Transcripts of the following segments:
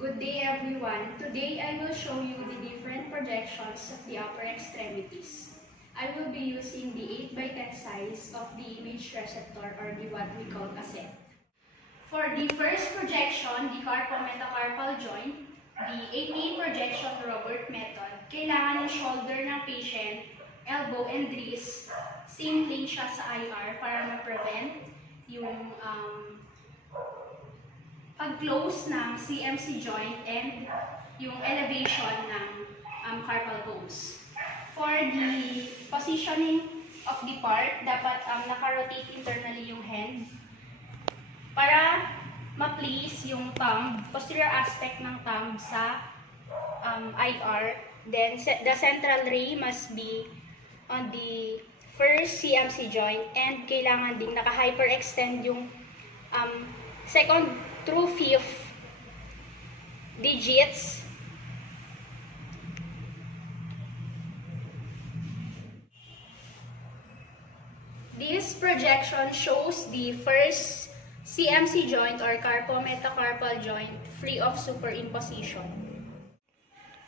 Good day everyone. Today I will show you the different projections of the upper extremities. I will be using the 8 by 10 size of the image receptor or the what we call cassette. For the first projection, the carpometacarpal joint, the 18 projection Robert method, kailangan ng shoulder ng patient, elbow and wrist, same lane siya sa IR para ma-prevent yung pag-close ng CMC joint and yung elevation ng carpal bones. For the positioning of the part, dapat naka-rotate internally yung hand para ma-place yung thumb, posterior aspect ng thumb sa IR. Then the central ray must be on the first CMC joint and kailangan ding naka-hyperextend yung second through fifth digits. This projection shows the first CMC joint or carpometacarpal joint free of superimposition.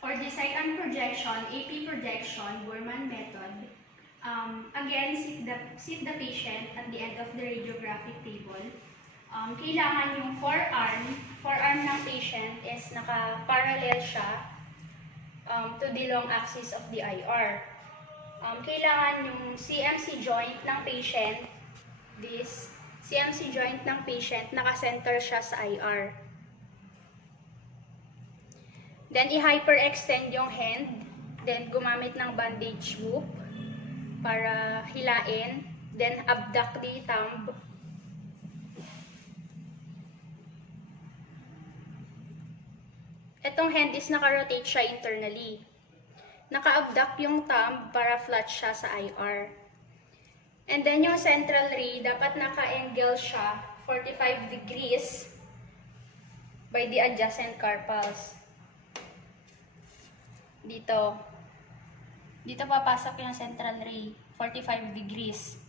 For the second projection, AP projection, Borman method, again, sit the patient at the end of the radiographic table. Kailangan yung forearm ng patient is naka-parallel siya to the long axis of the IR. Kailangan yung CMC joint ng patient, this CMC joint ng patient, naka-center siya sa IR. Then, i-hyperextend yung hand. Then, gumamit ng bandage loop para hilain. Then, abduct the thumb. Itong hand is naka-rotate siya internally. Naka-abduct yung thumb para flat siya sa IR. And then yung central ray, dapat naka-angle siya 45 degrees by the adjacent carpals. Dito. Dito papasok yung central ray, 45 degrees.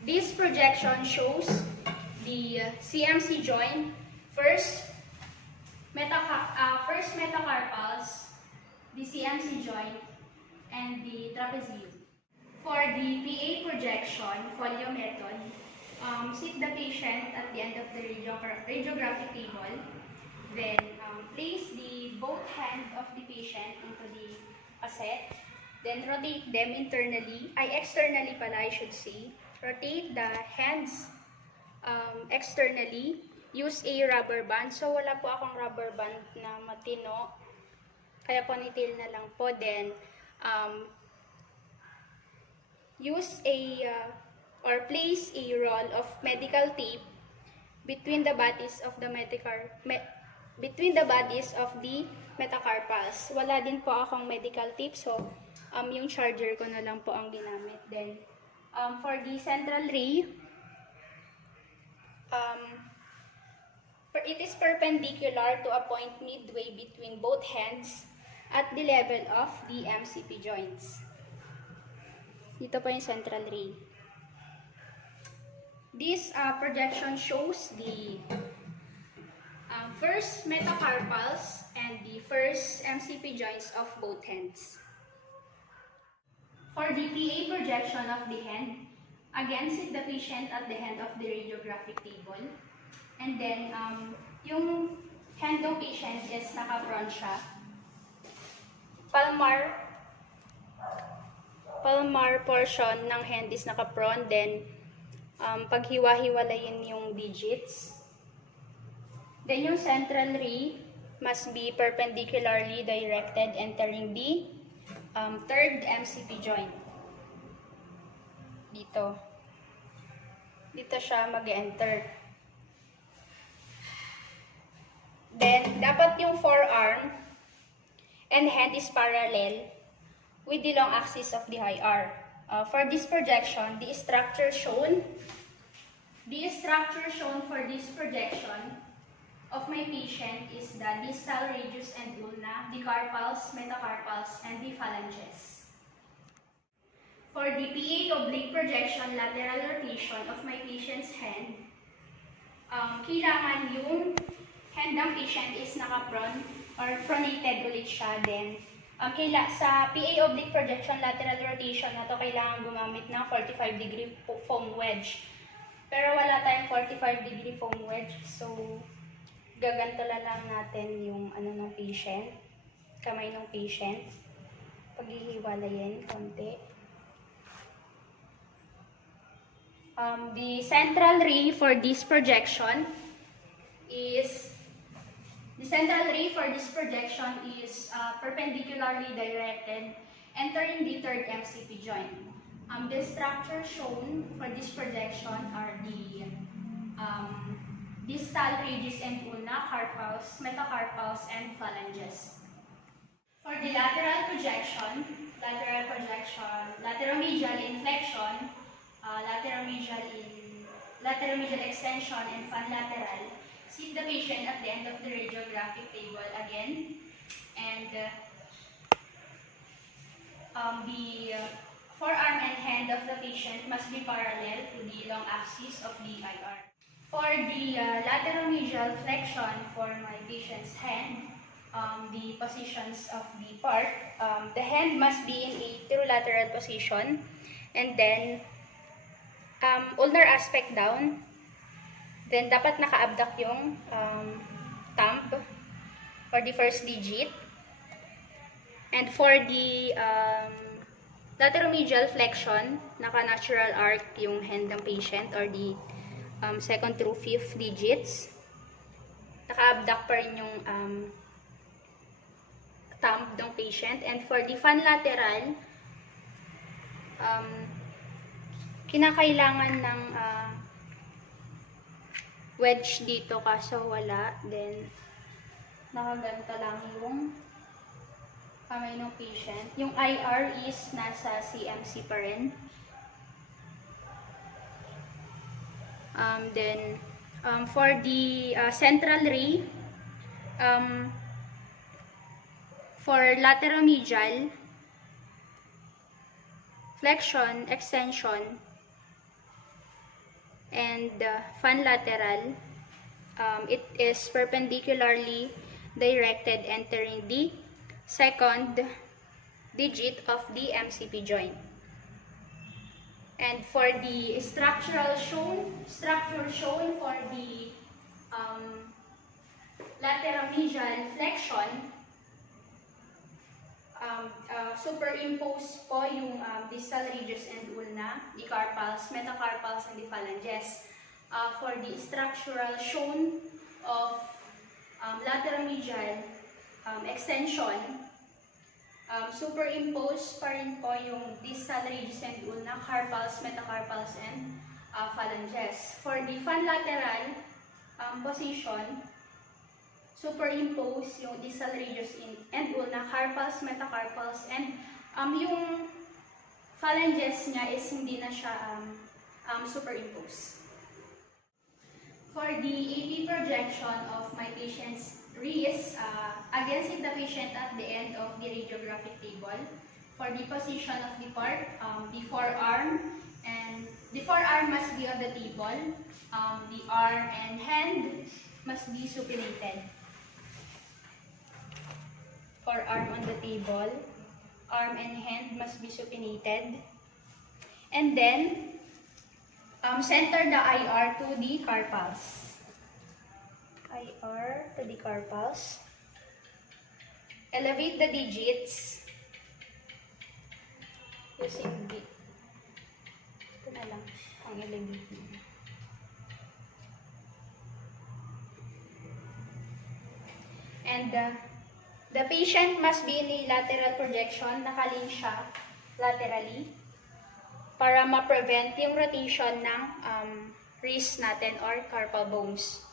This projection shows the CMC joint, first metacarpals, the CMC joint, and the trapezium. For the PA projection, folio method, sit the patient at the end of the radiographic table. Then, place the both hands of the patient into the cassette. Then, rotate them externally pala, I should say. Rotate the hands externally. Use a rubber band. So, wala po akong rubber band na matino. Kaya ponytail na lang po. Then, use or place a roll of medical tape between the bodies of the metacarpals. Wala din po akong medical tape. So, yung charger ko na lang po ang ginamit. Then, for the central ray, it is perpendicular to a point midway between both hands at the level of the MCP joints. Dito po yung central ray. This projection shows the first metacarpals and the first MCP joints of both hands. For the PA projection of the hand, again, sit the patient at the end of the radiographic table. And then, yung hand ng patient is naka-prone siya. Palmar portion ng hand is naka-prone. Then, paghiwa-hiwalayin yung digits. Then, yung central ray must be perpendicularly directed entering the third MCP joint. Dito. Dito siya mag-enter. Then, dapat yung forearm and hand is parallel with the long axis of the IR. For this projection, the structure shown for this projection of my patient is the distal radius and ulna, the carpals, metacarpals, and the phalanges. For the PA oblique projection lateral rotation of my patient's hand, kailangan yung hand ng patient is naka-prone or pronated ulit siya. Then, sa PA oblique projection lateral rotation na to, kailangan gumamit ng 45-degree foam wedge. Pero wala tayong 45-degree foam wedge. So, gaganto lang natin yung ng patient, kamay ng patient. Paghihiwalayin konti. The central ray for this projection is perpendicularly directed, entering the third MCP joint. The structure shown for this projection are the distal radius and ulna, carpals, metacarpals, and phalanges. For the lateral projection, lateromedial inflection, lateromedial extension, and fan lateral, seat the patient at the end of the radiographic table again, and the forearm and hand of the patient must be parallel to the long axis of the IR. For the lateromedial flexion for my patient's hand, the positions of the part, the hand must be in a pterolateral position, and then ulnar aspect down. Then dapat naka-abduct yung thumb for the first digit. And for the lateromedial flexion, naka-natural arc yung hand ng patient or the second through fifth digits. Naka-abduct pa rin yung thumb ng patient. And for the fan lateral, kinakailangan ng wedge dito kaso wala. Then, nakaganta lang yung kamay ng patient. Yung IR is nasa CMC pa rin. Then, for the central ray, for lateromedial, flexion, extension, and fan lateral, it is perpendicularly directed, entering the second digit of the MCP joint. And for the structure shown for the lateromedial flexion, superimpose po yung distal radius and ulna, the carpals, metacarpals, and the phalanges. For the structural shown of lateromedial extension, superimpose pa rin po yung distal radius and ulna, carpals, metacarpals, and phalanges. For the fan lateral position, superimpose yung distal radius and ulna, carpals, metacarpals, and yung phalanges niya is hindi na siya superimpose. For the AP projection of my patient's wrist, again sit the patient at the end of the radiographic table. For the position of the part, the forearm must be on the table. The arm and hand must be supinated. Forearm on the table, arm and hand must be supinated. And then, center the IR to the carpals. IR to the carpals. Elevate the digits using the, ito na lang ang elevate niya. And the patient must be in a lateral projection, nakaling siya laterally para ma-prevent yung rotation ng wrist natin or carpal bones.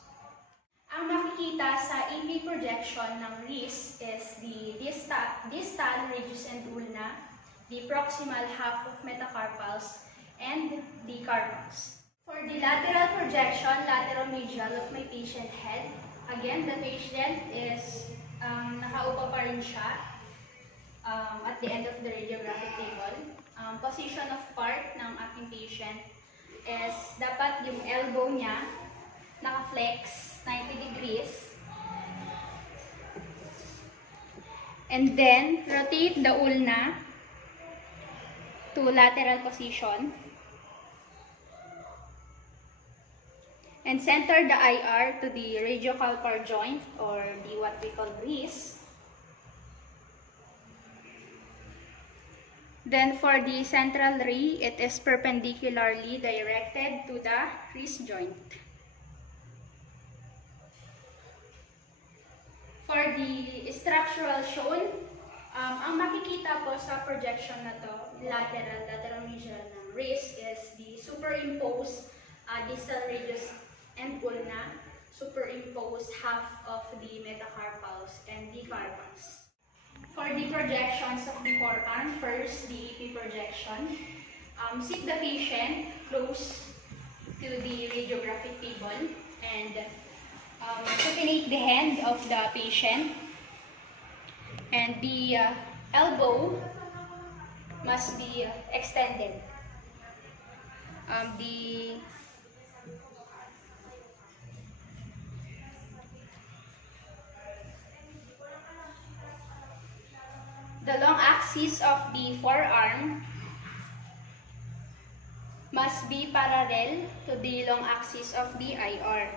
Ang makikita sa AP projection ng wrist is the distal radius and ulna, the proximal half of metacarpals, and the carpals. For the lateral projection, lateromedial of my patient head, again, the patient is nakaupo pa rin siya at the end of the radiographic table. Position of part ng aking patient is dapat yung elbow niya naka-flex 90 degrees. And then, rotate the ulna to lateral position. And center the IR to the radiocarpal joint, or the what we call wrist. Then for the central ray, it is perpendicularly directed to the wrist joint. For the structural shown, ang makikita po sa projection na to, lateral medial ng wrist, is the superimposed distal radius and ulna, superimposed half of the metacarpals and the carpals. For the projections of the forearm, first the EP projection. Sit the patient close to the radiographic table and supinate the hand of the patient, and the elbow must be extended. The long axis of the forearm must be parallel to the long axis of the IR.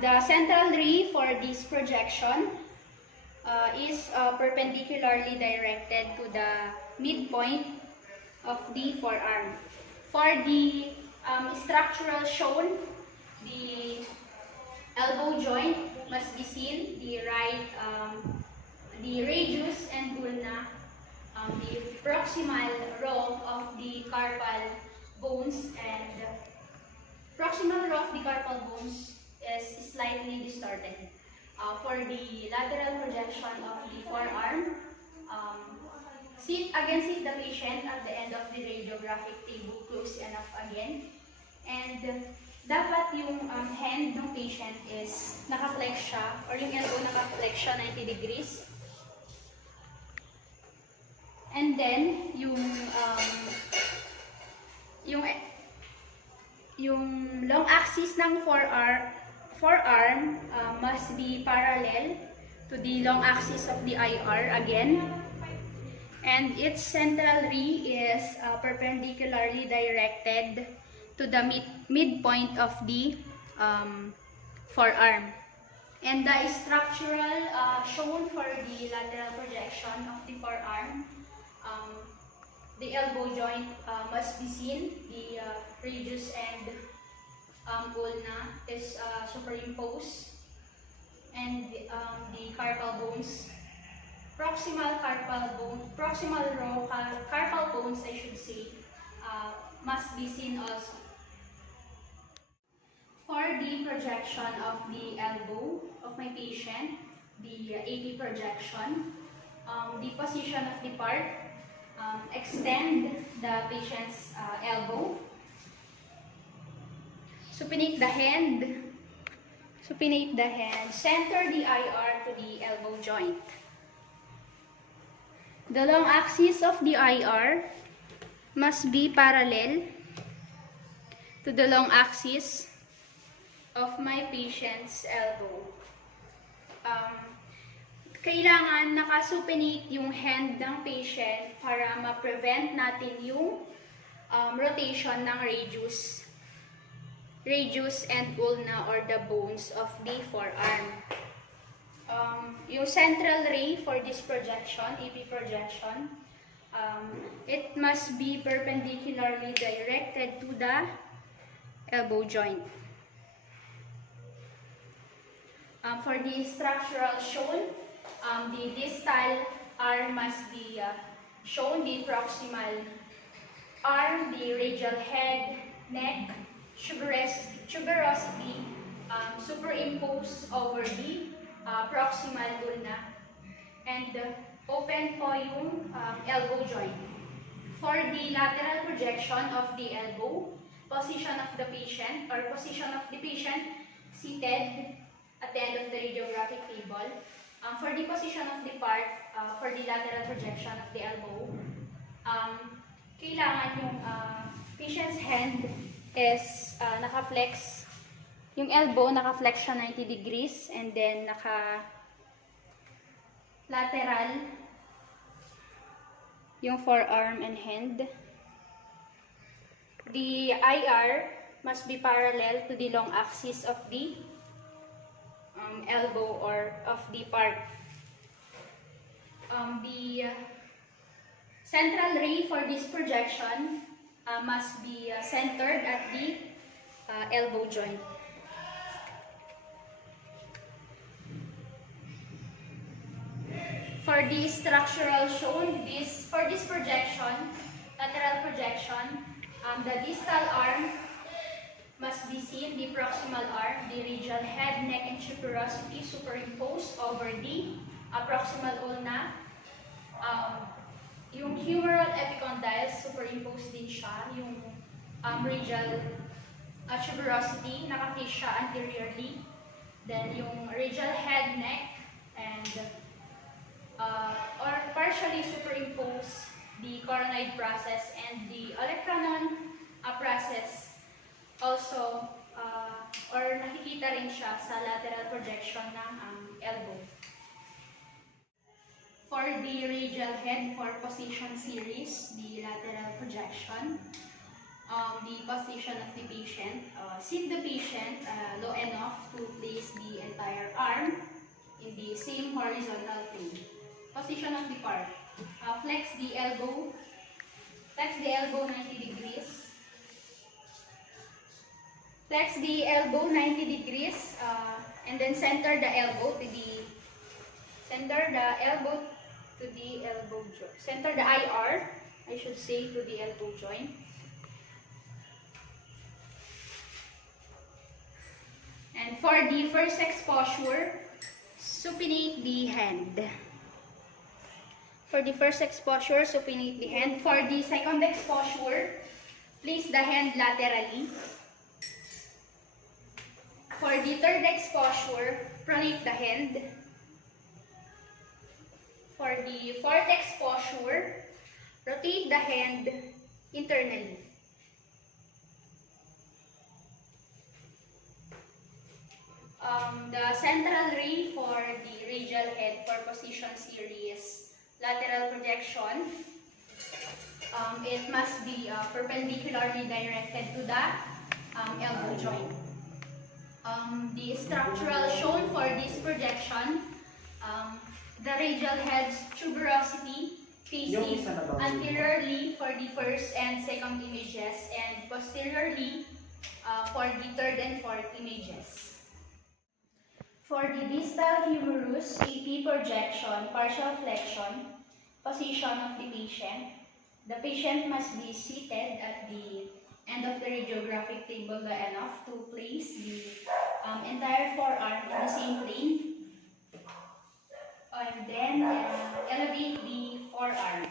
The central ray for this projection is perpendicularly directed to the midpoint of the forearm. For the structural shown, the elbow joint must be seen, the radius and ulna, the proximal row of the carpal bones, and proximal row of the carpal bones is slightly distorted. For the lateral projection of the forearm, sit the patient at the end of the radiographic table, close enough again. And dapat yung hand ng patient is naka-flex siya, or yung elbow naka-flex siya 90 degrees. And then, yung long axis ng forearm must be parallel to the long axis of the IR again. And its central ray is perpendicularly directed to the midpoint of the forearm. And the structural shown for the lateral projection of the forearm, the elbow joint must be seen, the radius and ulna is superimposed, and the carpal bones, proximal row carpal bones, I should say, must be seen also. For the projection of the elbow of my patient, the AP projection, the position of the part, extend the patient's elbow, supinate the hand, center the IR to the elbow joint. The long axis of the IR must be parallel to the long axis of my patient's elbow. Kailangan nakasupinate yung hand ng patient para ma-prevent natin yung rotation ng radius and ulna, or the bones of the forearm. Yung central ray for this projection, EP projection, it must be perpendicularly directed to the elbow joint. For the structural shown, the distal arm must be shown, the proximal arm, the radial head, neck, tuberosity superimposed over the proximal ulna, and open po yung elbow joint. For the lateral projection of the elbow, position of the patient seated at the end of the radiographic table. For the position of the part, for the lateral projection of the elbow, kailangan yung patient's hand is naka-flex Yung elbow, naka-flex siya 90 degrees and then naka-lateral yung forearm and hand. The IR must be parallel to the long axis of the elbow or of the part. The central ray for this projection must be centered at the elbow joint. For the structural shown, for this projection, lateral projection, the distal arm must be seen, the proximal arm, the radial head, neck, and tuberosity superimposed over the proximal ulna. Yung humeral epicondyles, superimposed din siya. Yung radial tuberosity, naka-face siya anteriorly. Then yung radial head, neck, and or partially superimpose the coronoid process and the olecranon process also, or nakikita rin siya sa lateral projection ng elbow. For the radial head for position series, the lateral projection, the position of the patient, sit the patient low enough to place the entire arm in the same horizontal plane. Position of the part, flex the elbow 90 degrees. Flex the elbow 90 degrees and then center the elbow to the IR, I should say, to the elbow joint. And for the first exposure, supinate the hand. For the first exposure, supinate the hand. For the second exposure, place the hand laterally. For the third exposure, pronate the hand. For the fourth exposure, rotate the hand internally. The central ray for the radial head for position series lateral projection, it must be perpendicularly directed to the elbow joint. The structural shown for this projection, the radial head's tuberosity facing anteriorly for the first and second images and posteriorly for the third and fourth images. For the distal humerus AP projection, partial flexion, position of the patient must be seated at the end of the radiographic table enough to place the entire forearm in the same plane, and then elevate the forearm.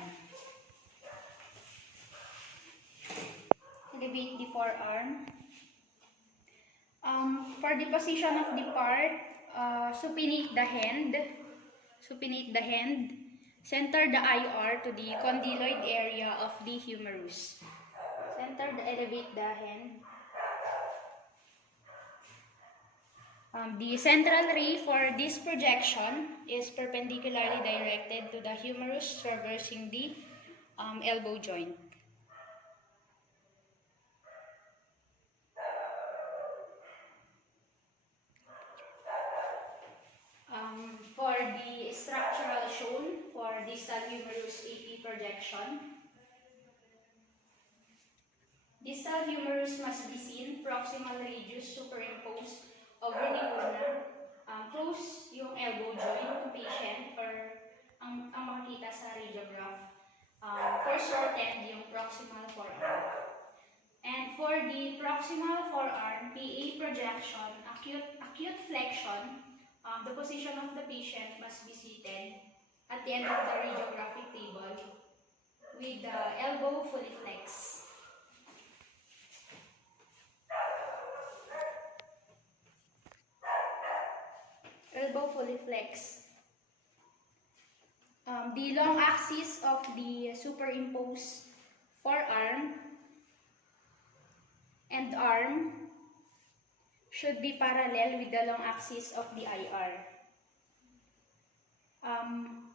Elevate the forearm. For the position of the part, supinate the hand. Center the IR to the condyloid area of the humerus. Elevate the hand. The central ray for this projection is perpendicularly directed to the humerus traversing the elbow joint. For the structural shown for distal humerus AP projection, distal humerus must be seen, proximal radius superimposed over the ulna. Close yung elbow joint ng patient or ang makikita sa radiograph. For shortened yung proximal forearm. And for the proximal forearm, PA projection, acute flexion, the position of the patient must be seated at the end of the radiographic table with the elbow fully flexed. Elbow fully flexed. The long axis of the superimposed forearm and arm should be parallel with the long axis of the IR.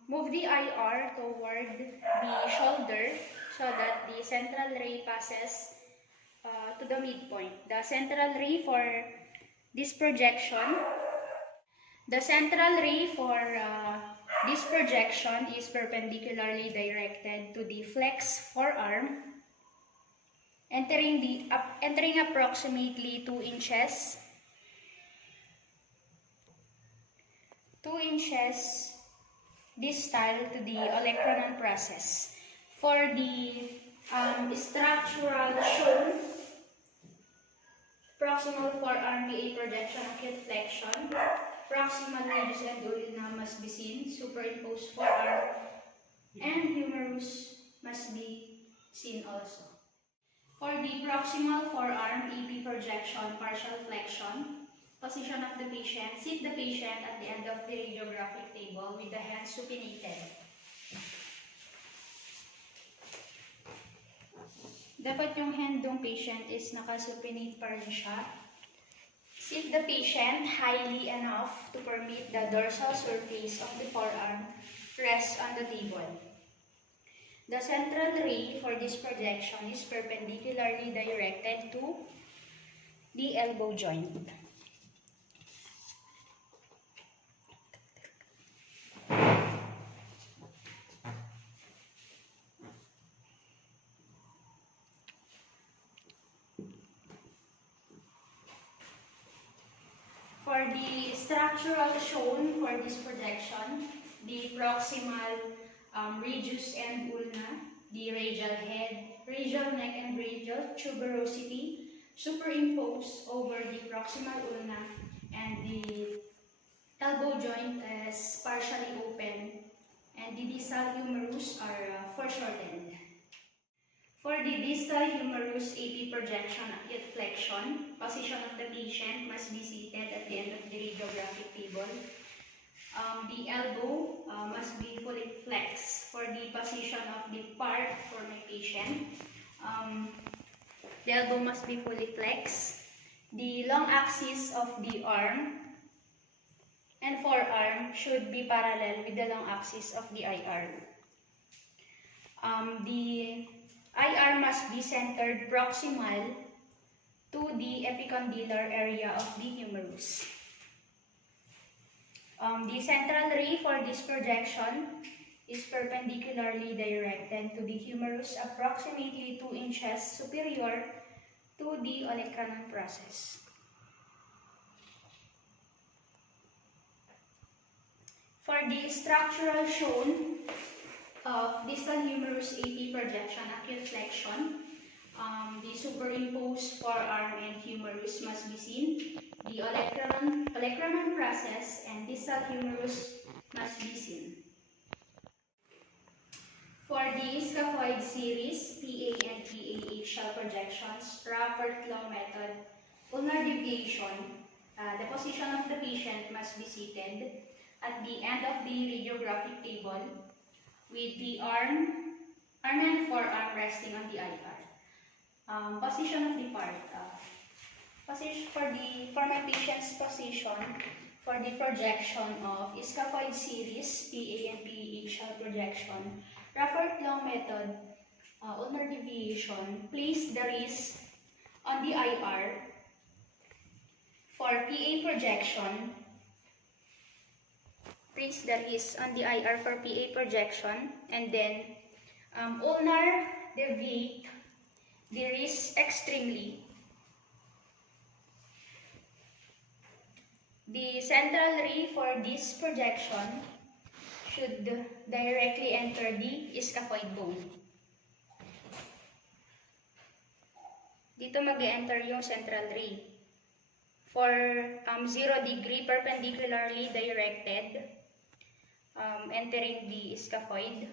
Move the IR toward the shoulder so that the central ray passes to the midpoint. The central ray for this projection, is perpendicularly directed to the flex forearm, entering approximately 2 inches distal to the olecranon process. For the structural shown, proximal forearm PA projection acute flexion, proximal radius and ulna must be seen, superimposed forearm and humerus must be seen also. For the proximal forearm EP projection, partial flexion, position of the patient, sit the patient at the end of the radiographic table with the hands supinated. Dapat yung hand ng patient is nakasupinate pa rin siya. Sit the patient highly enough to permit the dorsal surface of the forearm rest on the table. The central ray for this projection is perpendicularly directed to the elbow joint. For the structural shown for this projection, the proximal radius and ulna, the radial head, radial neck and radial tuberosity superimposed over the proximal ulna, and the elbow joint is partially open, and the distal humerus are foreshortened. For the distal humerus AP projection acute flexion, position of the patient must be seated at the end of the radiographic table. The elbow must be fully flexed. For the position of the part for my patient, the elbow must be fully flexed. The long axis of the arm and forearm should be parallel with the long axis of the IR. The IR must be centered proximal to the epicondylar area of the humerus. The central ray for this projection is perpendicularly directed to the humerus, approximately 2 inches superior to the olecranon process. For the structural shown of distal humerus AP projection acute flexion, the superimposed forearm and humerus must be seen. The olecranon process and distal humerus must be seen. For the scaphoid series, PA and PAH shell projections, Rafferty-Law method, ulnar deviation, the position of the patient must be seated at the end of the radiographic table with the arm and forearm resting on the IR. Position of the part. For my patient's position for the projection of scaphoid series, PA and PAH shell projection, Rafferty-Law method, ulnar deviation, place the wrist on the IR. For PA projection, place the wrist on the IR for PA projection, and then ulnar deviate the wrist extremely. The central ray for this projection should directly enter the scaphoid bone. Dito mag-enter yung central ray. For 0 degree perpendicularly directed, entering the scaphoid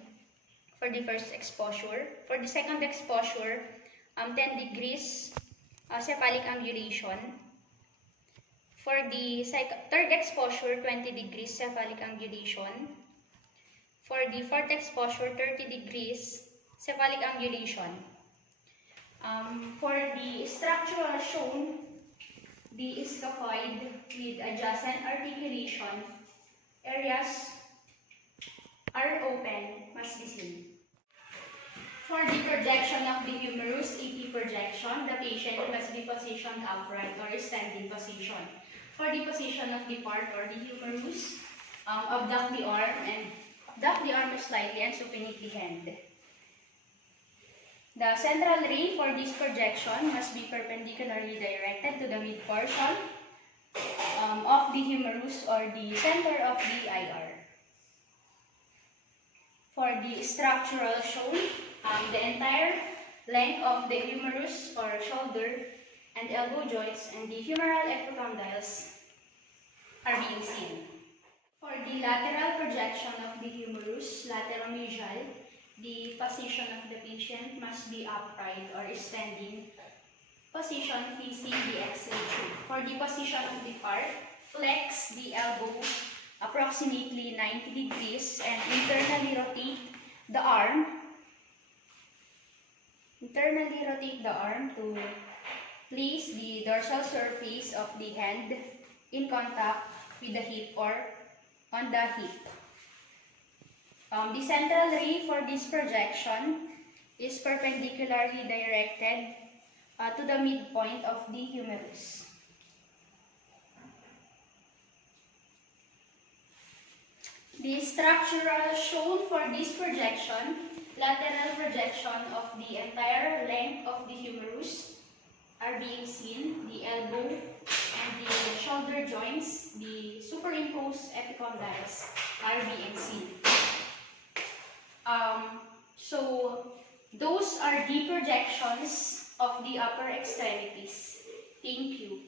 for the first exposure. For the second exposure, 10 degrees cephalic angulation. For the third exposure, 20 degrees cephalic angulation. For the fourth exposure, 30 degrees cephalic angulation. For the structural shown, the scaphoid with adjacent articulation areas are open must be seen. For the projection of the humerus, AP projection, the patient must be positioned upright or standing position. For the position of the part or the humerus, abduct the arm slightly and supinate the hand. The central ray for this projection must be perpendicularly directed to the mid portion of the humerus or the center of the IR. For the structural shown, the entire length of the humerus or shoulder and elbow joints and the humeral epicondyles are being seen. For the lateral projection of the humerus, lateromedial, the position of the patient must be upright or standing position facing the X-ray tube. For the position of the part, flex the elbow approximately 90 degrees and internally rotate the arm. To place the dorsal surface of the hand in contact with the hip or on the hip. The central ray for this projection is perpendicularly directed to the midpoint of the humerus. The structural shown for this projection, lateral projection of the entire length of the humerus are being seen, the elbow and the shoulder joints, the superimposed epicondyles are being seen. So those are the projections of the upper extremities. Thank you.